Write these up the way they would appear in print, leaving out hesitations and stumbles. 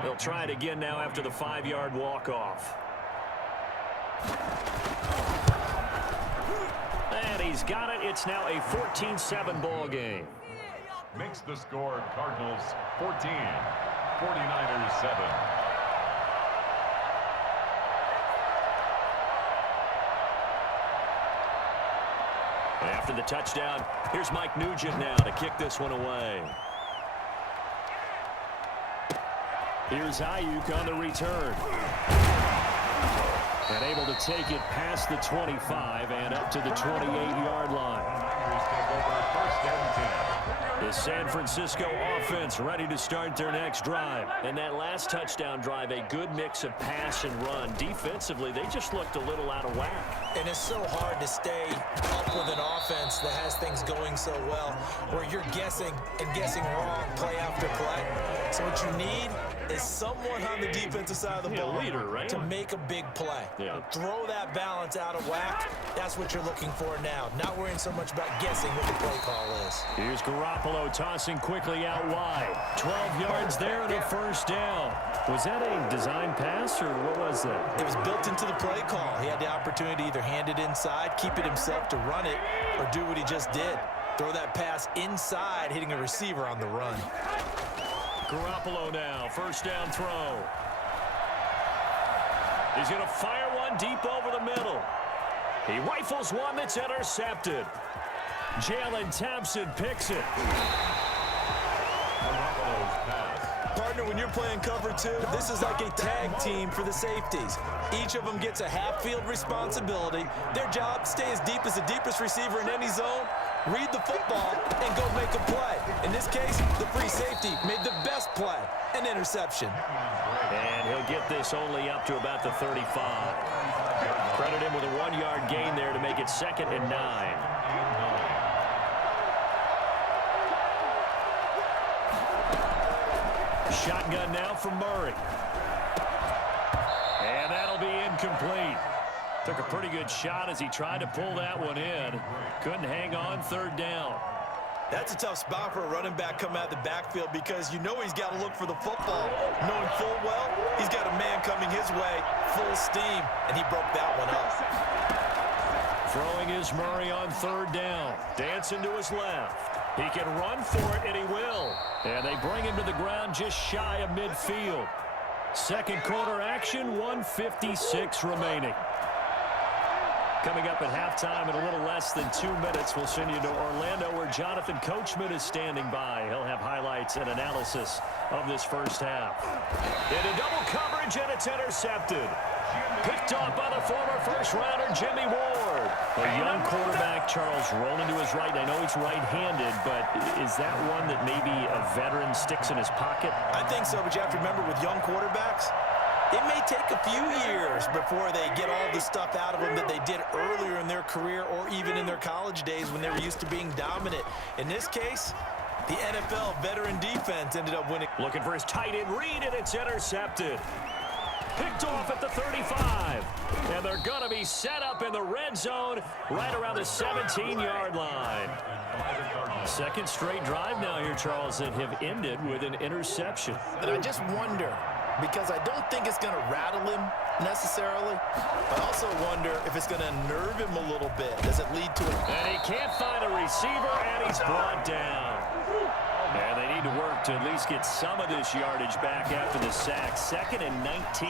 They'll try it again now after the 5-yard walk-off. And he's got it. It's now a 14-7 ball game. Makes the score Cardinals 14, 49ers 7. After the touchdown, here's Mike Nugent now to kick this one away. Here's Ayuk on the return. And able to take it past the 25 and up to the 28-yard line. The San Francisco offense ready to start their next drive. And that last touchdown drive, a good mix of pass and run. Defensively, they just looked a little out of whack. And it's so hard to stay up with an offense that has things going so well, where you're guessing and guessing wrong play after play. So what you need is someone on the defensive side of the ball leader, right? to make a big play. Throw that balance out of whack. That's what you're looking for now. Not worrying so much about guessing what the play call is. Here's Garoppolo tossing quickly out wide. 12 yards there and a first down. Was that a design pass, or what was that? It was built into the play call. He had the opportunity to either hand it inside, keep it himself to run it, or do what he just did. Throw that pass inside, hitting a receiver on the run. Garoppolo now, first down throw. He's going to fire one deep over the middle. He rifles one that's intercepted. Jalen Thompson picks it. Partner, when you're playing cover two, this is like a tag team for the safeties. Each of them gets a half-field responsibility. Their job, stay as deep as the deepest receiver in any zone, read the football, and go make a play. In this case, the free safety made the best play, an interception. And he'll get this only up to about the 35. Credit him with a 1-yard gain there to make it 2nd and 9. Shotgun now from Murray. And that'll be incomplete. Took a pretty good shot as he tried to pull that one in. Couldn't hang on, 3rd down. That's a tough spot for a running back coming out of the backfield because you know he's got to look for the football. Knowing full well, he's got a man coming his way, full steam, and he broke that one up. Throwing is Murray on 3rd down. Dancing to his left. He can run for it, and he will. And they bring him to the ground just shy of midfield. Second quarter action, 1:56 remaining. Coming up at halftime in a little less than 2 minutes, we'll send you to Orlando where Jonathan Coachman is standing by. He'll have highlights and analysis of this first half. Into double coverage, and it's intercepted. Picked off by the former first-rounder Jimmy Ward. A young quarterback, Charles, rolling to his right. I know he's right-handed, but is that one that maybe a veteran sticks in his pocket? I think so, but you have to remember with young quarterbacks, it may take a few years before they get all the stuff out of them that they did earlier in their career or even in their college days when they were used to being dominant. In this case, the NFL veteran defense ended up winning. Looking for his tight end read, and it's intercepted. Picked off at the 35. And they're going to be set up in the red zone right around the 17-yard line. Second straight drive now here, Charles, that have ended with an interception. And I just wonder, because I don't think it's going to rattle him necessarily, but I also wonder if it's going to nerve him a little bit. Does it lead to it? And he can't find a receiver, and he's brought down. And they need to work to at least get some of this yardage back after the sack. 2nd and 19.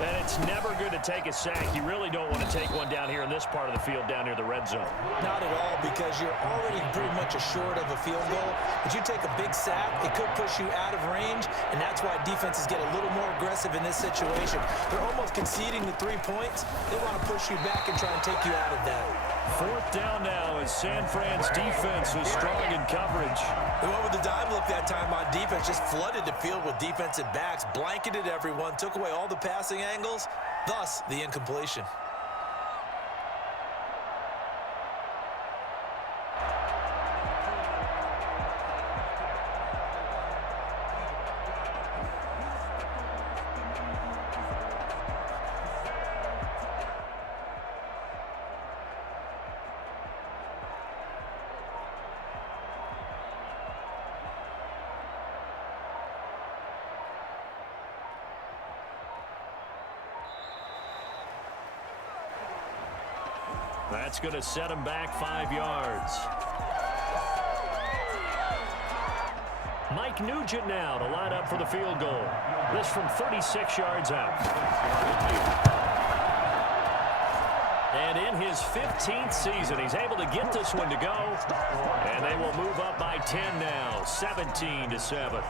And it's never good to take a sack. You really don't want to take one down here in this part of the field down near the red zone. Not at all, because you're already pretty much assured of a field goal. But you take a big sack, it could push you out of range, and that's why defenses get a little more aggressive in this situation. They're almost conceding the 3 points. They want to push you back and try and take you out of that. 4th down now as San Fran's defense is strong in coverage. They went with the dime look that time on defense, just flooded the field with defensive backs, blanketed everyone, took away all the passing angles, thus the incompletion. That's going to set him back 5 yards. Mike Nugent now to line up for the field goal. This from 36 yards out. And in his 15th season, he's able to get this one to go. And they will move up by 10 now, 17-7.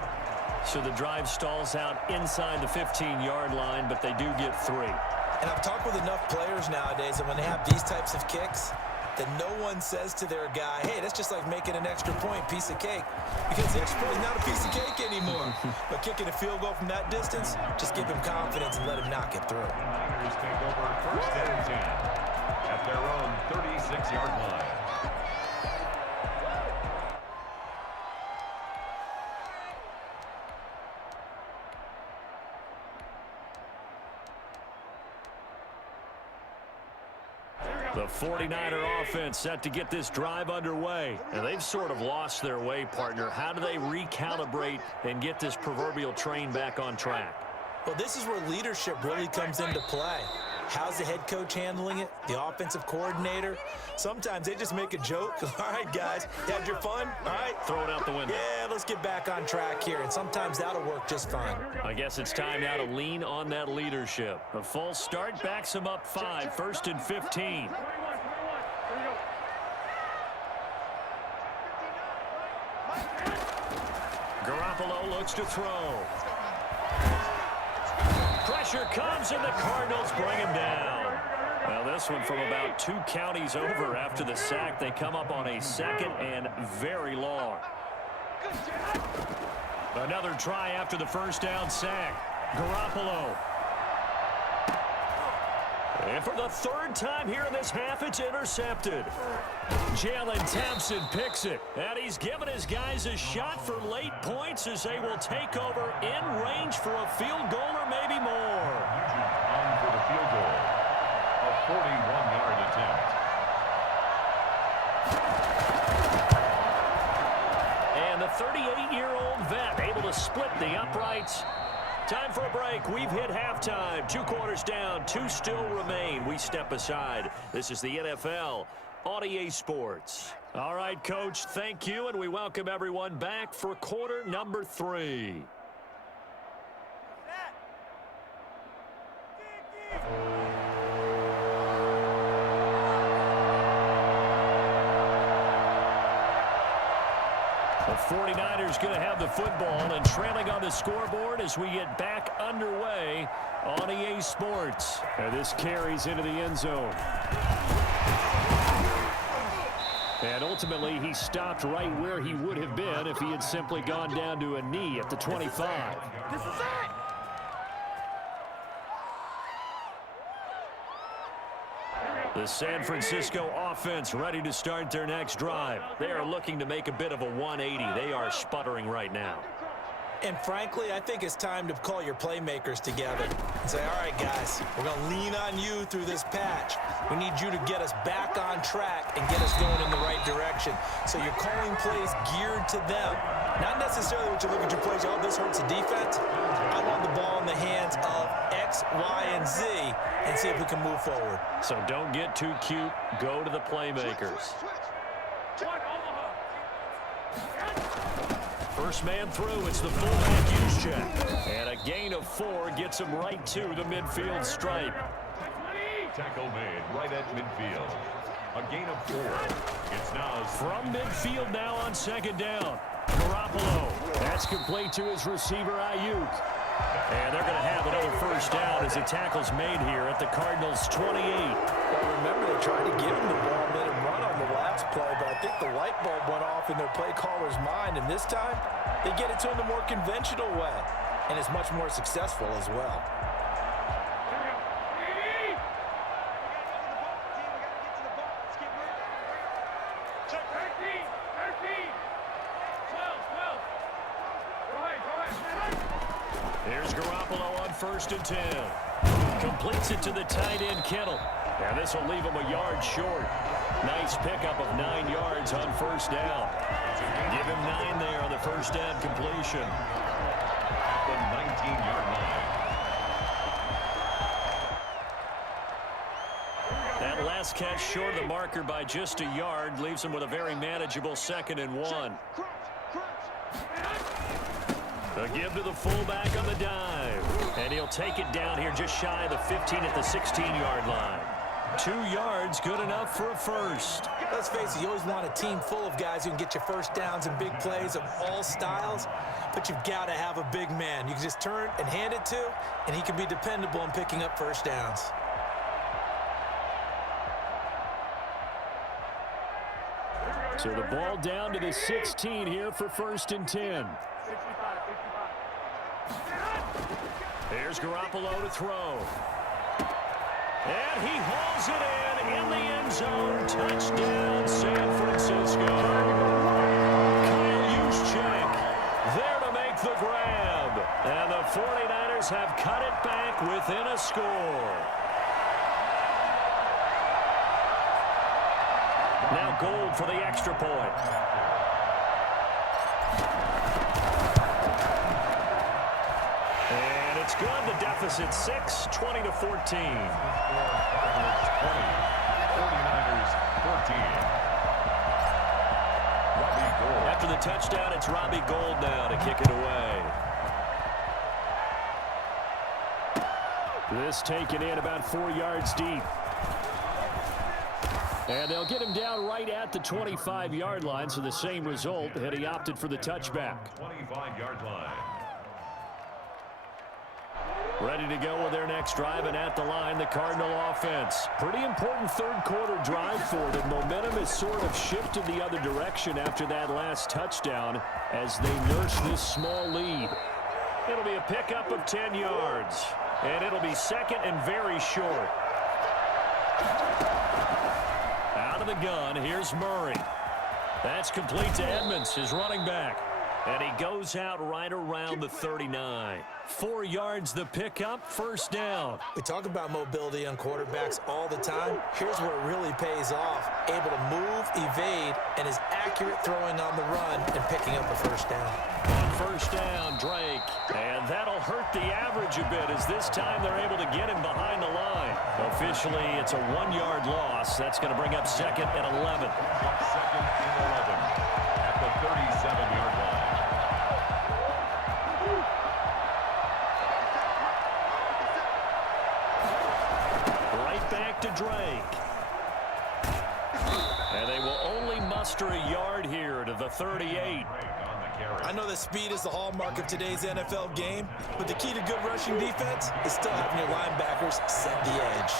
So the drive stalls out inside the 15-yard line, but they do get 3. And I've talked with enough players nowadays that when they have these types of kicks, that no one says to their guy, hey, that's just like making an extra point, piece of cake. Because the extra point is not a piece of cake anymore. But kicking a field goal from that distance, just give him confidence and let him knock it through. Niners take over 1st and 10 at their own 36-yard line. The 49er offense set to get this drive underway. And they've sort of lost their way, partner. How do they recalibrate and get this proverbial train back on track? Well, this is where leadership really comes into play. How's the head coach handling it? The offensive coordinator? Sometimes they just make a joke. All right, guys, you had your fun? All right. Throw it out the window. Yeah, let's get back on track here. And sometimes that'll work just fine. I guess it's time now to lean on that leadership. A false start backs him up 5, 1st and 15. Garoppolo looks to throw. Pressure comes, and the Cardinals bring him down. Well, this one from about 2 counties over after the sack. They come up on a 2nd and very long. Another try after the first down sack. Garoppolo. And for the 3rd time here in this half, it's intercepted. Jalen Thompson picks it. And he's given his guys a shot for late points as they will take over in range for a field goal or maybe more. On for the field goal. A 41-yard attempt. And the 38-year-old vet able to split the uprights. Time for a break. We've hit halftime. 2 quarters down. 2 still remain. We step aside. This is the NFL on EA Sports. All right, Coach, thank you, and we welcome everyone back for quarter number 3. The 49ers going to have the football and trailing on the scoreboard as we get back underway on EA Sports. And this carries into the end zone. And ultimately, he stopped right where he would have been if he had simply gone down to a knee at the 25. This is it! The San Francisco offense ready to start their next drive. They are looking to make a bit of a 180. They are sputtering right now. And frankly, I think it's time to call your playmakers together and say, all right, guys, we're going to lean on you through this patch. We need you to get us back on track and get us going in the right direction. So you're calling plays geared to them. Not necessarily what you look at your plays, oh, this hurts the defense. I want the ball in the hands of X, Y, and Z and see if we can move forward. So don't get too cute. Go to the playmakers. First man through, it's the fullback use check. And a gain of 4 gets him right to the midfield stripe. Tackle made right at midfield. A gain of 4. It's now from midfield now on 2nd down. Garoppolo. That's complete to his receiver, Ayuk. And they're going to have another first down as the tackle's made here at the Cardinals' 28. Well, remember, they tried to give him the ball and let him run on the last play, but I think the light bulb went off in their play caller's mind, and this time they get it to him the more conventional way, and it's much more successful as well. Here's Garoppolo on 1st and 10. Completes it to the tight end, Kittle. And this will leave him a yard short. Nice pickup of 9 yards on 1st down. Give him 9 there on the first down completion. The 19-yard line. That last catch short of the marker by just a yard. Leaves him with a very manageable 2nd and 1. A give to the fullback on the dive. And he'll take it down here just shy of the 15 at the 16-yard line. 2 yards, good enough for a first. Let's face it, you always want a team full of guys who can get you first downs and big plays of all styles, but you've got to have a big man you can just turn and hand it to, and he can be dependable in picking up first downs. So the ball down to the 16 here for 1st and 10. Here's Garoppolo to throw. And he hauls it in the end zone. Touchdown, San Francisco. Kyle Juszczyk there to make the grab. And the 49ers have cut it back within a score. Now Gold for the extra point. And it's good. The deficit 6, 20-14. 49ers 14. Robbie Gould. After the touchdown, it's Robbie Gould now to kick it away. This taken in about 4 yards deep. And they'll get him down right at the 25-yard line, so the same result, and he opted for the touchback. 25-yard line. Ready to go with their next drive, and at the line, the Cardinal offense. Pretty important third-quarter drive for them. Momentum has sort of shifted the other direction after that last touchdown as they nurse this small lead. It'll be a pickup of 10 yards, and it'll be 2nd and very short. Out of the gun, here's Murray. That's complete to Edmonds, his running back. And he goes out right around the 39. 4 yards the pickup, 1st down. We talk about mobility on quarterbacks all the time. Here's where it really pays off. Able to move, evade, and is accurate throwing on the run and picking up a 1st down. On 1st down, Drake. And that'll hurt the average a bit as this time they're able to get him behind the line. Officially, it's a 1-yard loss. That's going to bring up 2nd and 11. 2nd and 11 at the 37-yard line. Back to Drake. And they will only muster a yard here to the 38. I know that speed is the hallmark of today's NFL game, but the key to good rushing defense is still having your linebackers set the edge.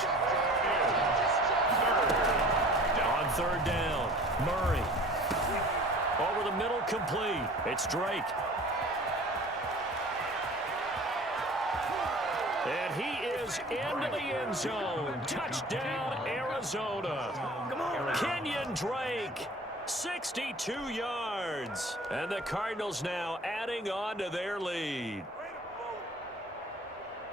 On 3rd down, Murray. Over the middle, complete. It's Drake. And he is into the end zone. Touchdown, Arizona. Kenyon Drake, 62 yards. And the Cardinals now adding on to their lead.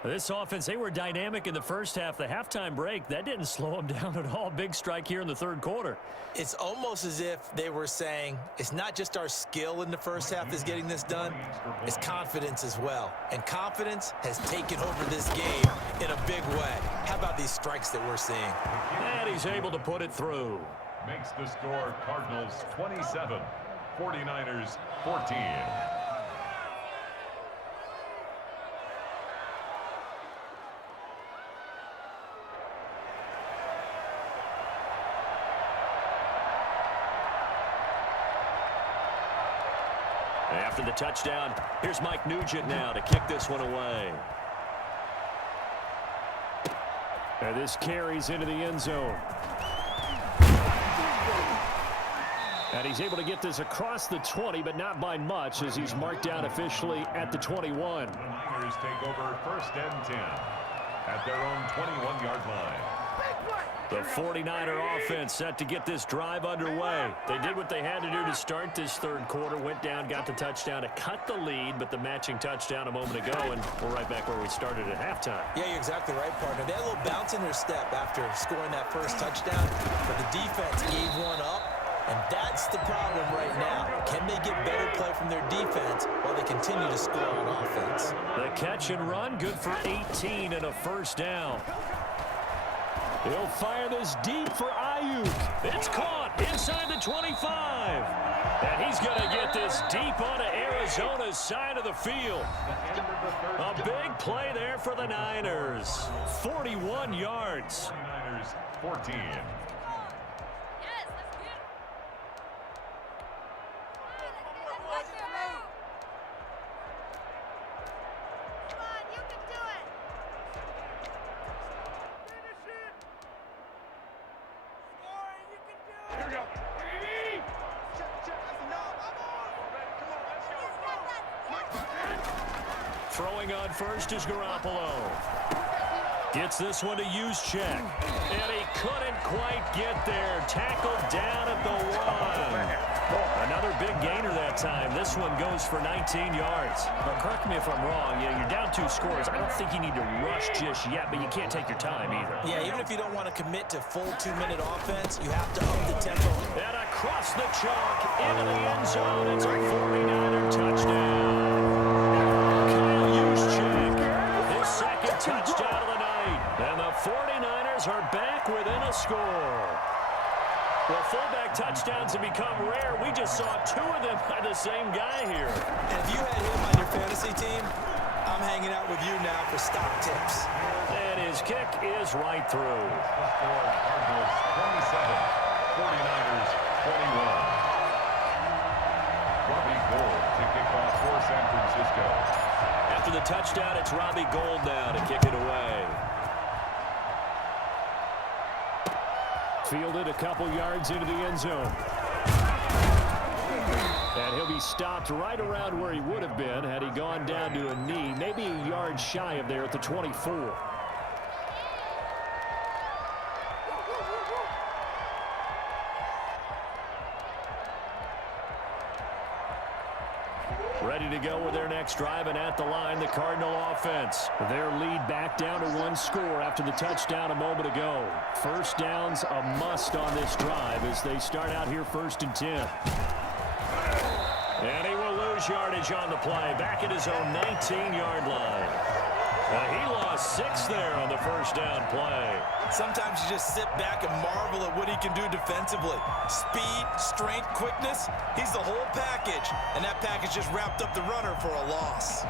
This offense, they were dynamic in the first half. The halftime break, that didn't slow them down at all. Big strike here in the 3rd quarter. It's almost as if they were saying, it's not just our skill in the first half that's getting this done, it's confidence as well. And confidence has taken over this game in a big way. How about these strikes that we're seeing? And he's able to put it through. Makes the score Cardinals 27, 49ers 14. After the touchdown, here's Mike Nugent now to kick this one away. And this carries into the end zone. And he's able to get this across the 20, but not by much as he's marked down officially at the 21. The Niners take over 1st and 10 at their own 21-yard line. The 49er offense set to get this drive underway. They did what they had to do to start this 3rd quarter. Went down, got the touchdown to cut the lead, but the matching touchdown a moment ago, and we're right back where we started at halftime. Yeah, you're exactly right, partner. They had a little bounce in their step after scoring that 1st touchdown, but the defense gave one up, and that's the problem right now. Can they get better play from their defense while they continue to score on offense? The catch and run, good for 18 and a 1st down. He'll fire this deep for Ayuk. It's caught inside the 25. And he's going to get this deep onto Arizona's side of the field. A big play there for the Niners. 41 yards. Niners 14. Throwing on first is Garoppolo. Gets this one to Juszczyk. And he couldn't quite get there. Tackled down at the 1. Another big gainer that time. This one goes for 19 yards. But correct me if I'm wrong. You're down 2 scores. I don't think you need to rush just yet, but you can't take your time either. Yeah, even if you don't want to commit to full 2-minute offense, you have to up the tempo. And across the chalk into the end zone. It's a 49er touchdown. Touchdown of the night. And the 49ers are back within a score. Well, fullback touchdowns have become rare. We just saw 2 of them by the same guy here. And if you had him on your fantasy team, I'm hanging out with you now for stock tips. And his kick is right through. Cardinals 27, 49ers 21. Robbie Gould to kick off for San Francisco. After the touchdown, it's Robbie Gould now to kick it away. Fielded a couple yards into the end zone. And he'll be stopped right around where he would have been had he gone down to a knee, maybe a yard shy of there at the 24. Ready to go with their next drive, and at the line, the Cardinal offense. Their lead back down to 1 score after the touchdown a moment ago. First down's a must on this drive as they start out here 1st and 10. And he will lose yardage on the play, back at his own 19-yard line. He lost 6 there on the first down play. Sometimes you just sit back and marvel at what he can do defensively. Speed, strength, quickness, he's the whole package. And that package just wrapped up the runner for a loss.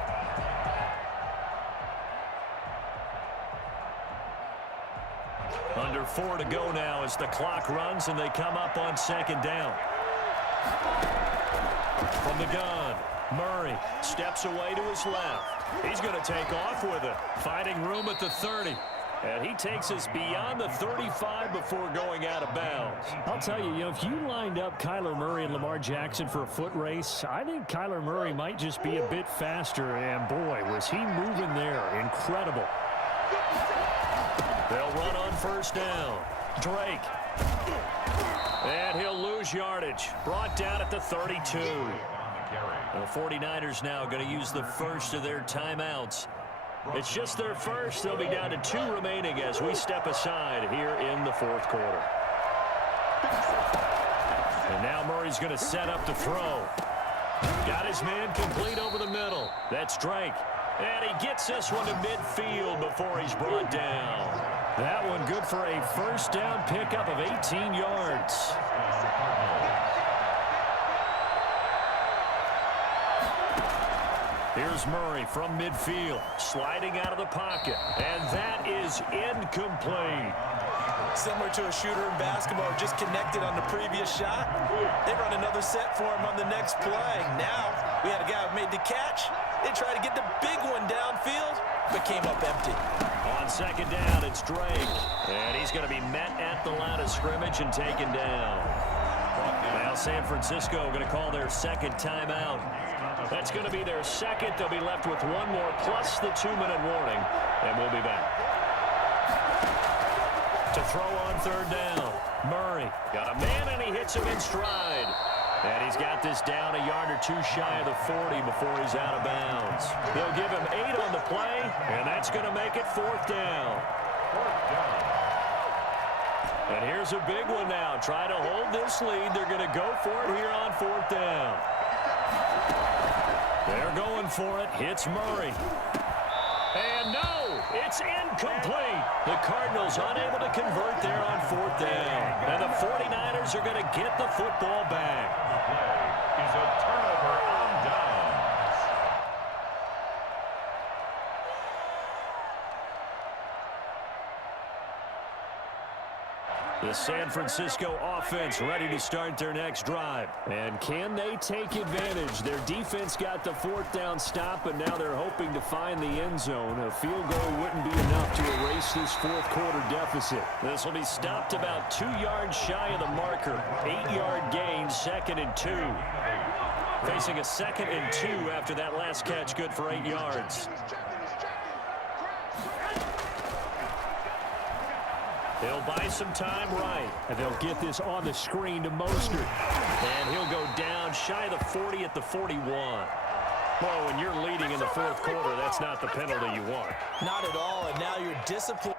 Under 4 to go now as the clock runs and they come up on 2nd down. From the gun, Murray steps away to his left. He's going to take off with it, finding room at the 30. And he takes us beyond the 35 before going out of bounds. I'll tell you, if you lined up Kyler Murray and Lamar Jackson for a foot race, I think Kyler Murray might just be a bit faster. And boy, was he moving there. Incredible. They'll run on 1st down. Drake. And he'll lose yardage. Brought down at the 32. The 49ers now going to use the first of their timeouts. It's just their first. They'll be down to 2 remaining as we step aside here in the 4th quarter. And now Murray's going to set up to throw. Got his man complete over the middle. That's Drake. And he gets this one to midfield before he's brought down. That one good for a first down pickup of 18 yards. Here's Murray from midfield, sliding out of the pocket, and that is incomplete. Similar to a shooter in basketball, just connected on the previous shot. They run another set for him on the next play. Now, we had a guy who made the catch. They tried to get the big one downfield, but came up empty. On 2nd down, it's Drake, and he's going to be met at the line of scrimmage and taken down. Now San Francisco going to call their 2nd timeout. That's going to be their 2nd. They'll be left with 1 more plus the 2-minute warning, and we'll be back. To throw on 3rd down, Murray got a man, and he hits him in stride. And he's got this down a yard or 2 shy of the 40 before he's out of bounds. They'll give him 8 on the play, and that's going to make it 4th down. And here's a big one now. Trying to hold this lead. They're going to go for it here on 4th down. They're going for it. Hits Murray. And no, it's incomplete. The Cardinals unable to convert there on 4th down. And the 49ers are going to get the football back. The play is a turnover on downs. The San Francisco offense ready to start their next drive. And can they take advantage? Their defense got the 4th down stop, and now they're hoping to find the end zone. A field goal wouldn't be enough to erase this 4th quarter deficit. This will be stopped about 2 yards shy of the marker. 8-yard gain, 2nd and 2. Facing a 2nd and 2 after that last catch, good for 8 yards. They'll buy some time right, and they'll get this on the screen to Mostert. And he'll go down shy of the 40 at the 41. Well, when you're leading in the 4th quarter, that's not the penalty you want. Not at all, and now you're disciplined.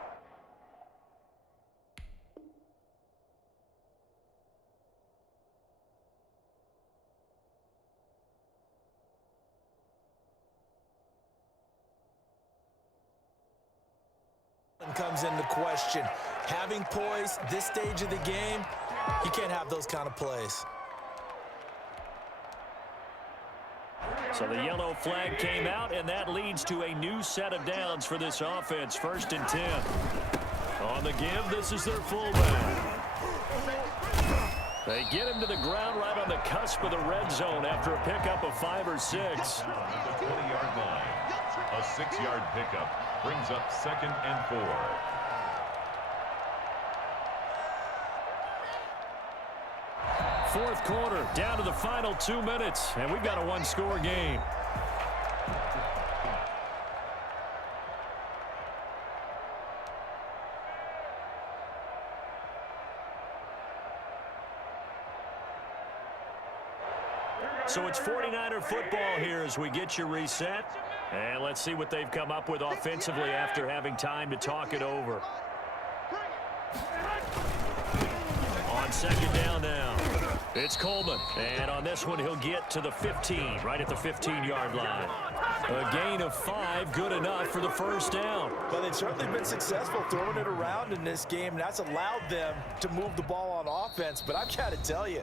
Comes into question. Having poise this stage of the game, you can't have those kind of plays. So the yellow flag came out, and that leads to a new set of downs for this offense. 1st and 10. On the give, this is their fullback. They get him to the ground right on the cusp of the red zone after a pickup of 5 or 6. At the 20-yard line, a 6-yard pickup brings up 2nd and 4. Fourth quarter, down to the final 2 minutes, and we've got a 1-score game. So it's 49er football here as we get you reset. And let's see what they've come up with offensively after having time to talk it over. On 2nd down now, it's Coleman. And on this one, he'll get to the 15, right at the 15-yard line. A gain of 5, good enough for the 1st down. Well, they've certainly been successful throwing it around in this game. That's allowed them to move the ball on offense. But I've got to tell you,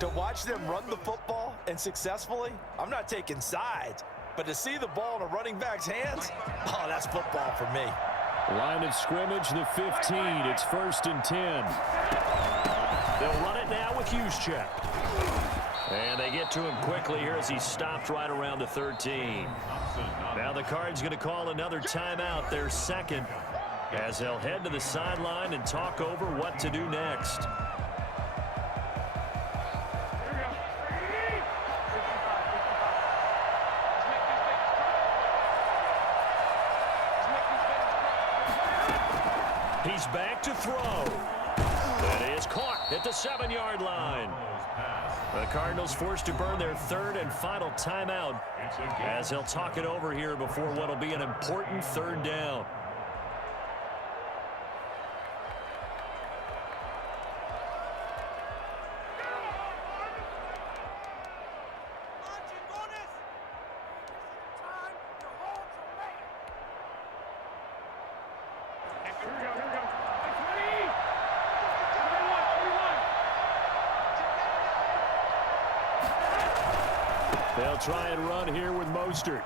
to watch them run the football and successfully, I'm not taking sides. But to see the ball in a running back's hands, oh, that's football for me. Line of scrimmage, the 15. It's 1st and 10. They'll run it now with Juszczyk. And they get to him quickly here as he stopped right around the 13. Now the Cards going to call another timeout, their 2nd, as they'll head to the sideline and talk over what to do next. He's back to throw. That is caught at the 7-yard line. The Cardinals forced to burn their 3rd and final timeout as they'll talk it over here before what will be an important 3rd down. They'll try and run here with Mostert.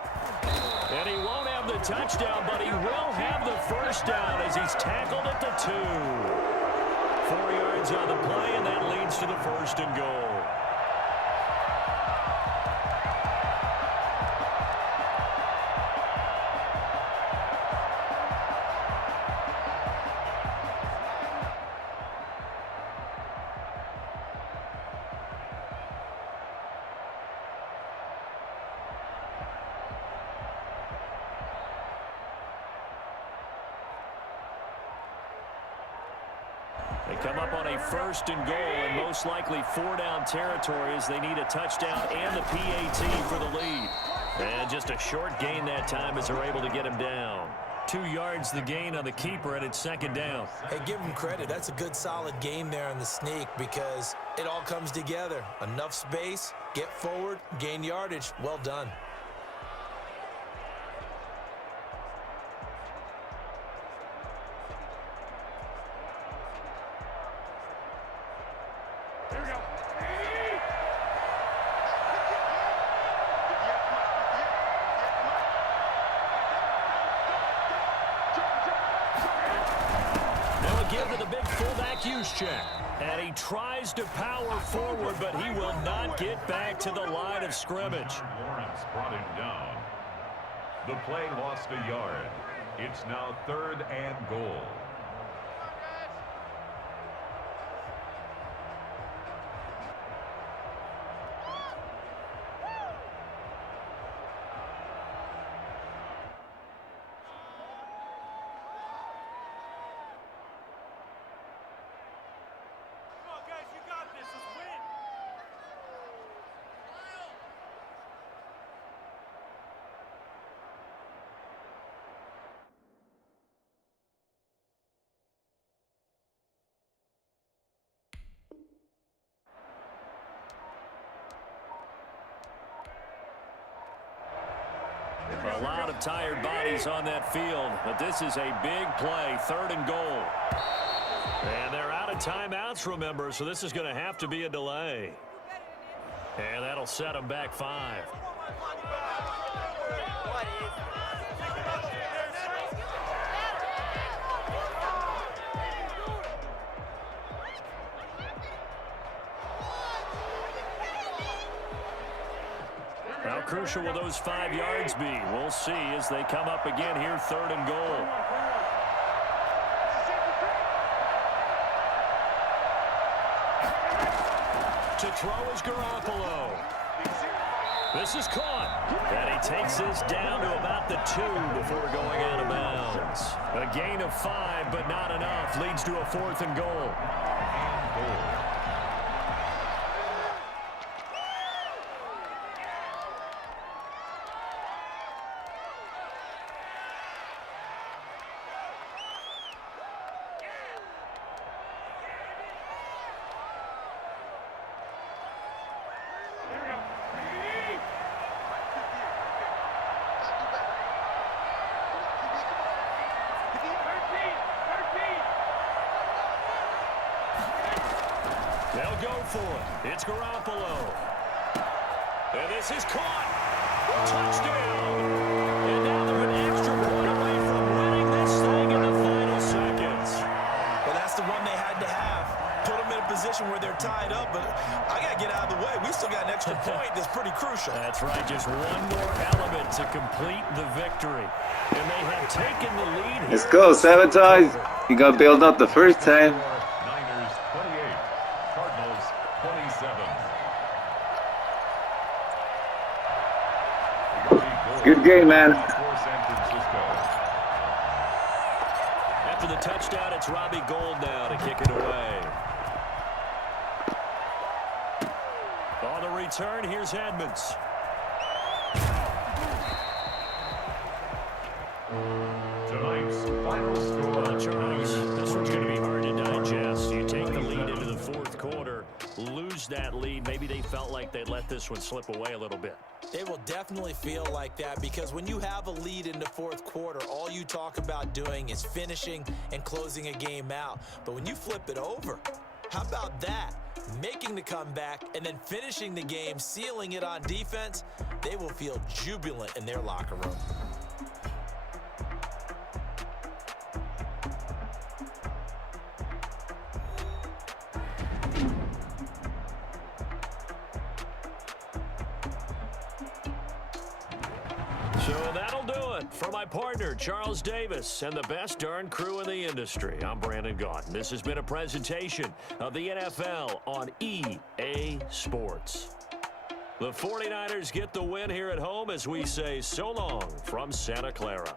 And he won't have the touchdown, but he will have the 1st down as he's tackled at the 2. 4 yards on the play, and that leads to the 1st and goal. They come up on a 1st and goal and most likely 4-down territory as they need a touchdown and the PAT for the lead. And just a short gain that time as they're able to get him down. 2 yards the gain on the keeper, and it's 2nd down. Hey, give him credit. That's a good solid game there on the sneak because it all comes together. Enough space, get forward, gain yardage. Well done. Excuse check. And he tries to power forward, but he will not get back to the line of scrimmage. Lawrence brought him down. The play lost a yard. It's now 3rd and goal. A lot of tired bodies on that field, but this is a big play, 3rd and goal. And they're out of timeouts, remember, so this is going to have to be a delay. And that'll set them back 5. How crucial will those 5 yards be? We'll see as they come up again here, 3rd and goal. To throw is Garoppolo. This is caught. And he takes this down to about the 2 before going out of bounds. A gain of 5, but not enough. Leads to a 4th and goal. They'll go for it. It's Garoppolo. And this is caught. Touchdown. And now they're an extra point away from winning this thing in the final seconds. Well, that's the run they had to have. Put them in a position where they're tied up, but I got to get out of the way. We still got an extra point that's pretty crucial. That's right. Just one more element to complete the victory. And they have taken the lead here. Let's go, Sabotage. You got bailed out the first time. Niners 28, Cardinals 27. Good game, man. For San Francisco. After the touchdown, it's Robbie Gould now to kick it away. On the return, here's Edmonds. Tonight's final score. Well, Charles, this one's going to be hard to digest. You take the lead into the 4th quarter, lose that lead. Maybe they felt like they let this one slip away a little bit. They will definitely feel like that because when you have a lead in the 4th quarter, all you talk about doing is finishing and closing a game out. But when you flip it over, how about that? Making the comeback and then finishing the game, sealing it on defense, they will feel jubilant in their locker room. So that'll do it for my partner, Charles Davis, and the best darn crew in the industry. I'm Brandon Gaudin. This has been a presentation of the NFL on EA Sports. The 49ers get the win here at home as we say so long from Santa Clara.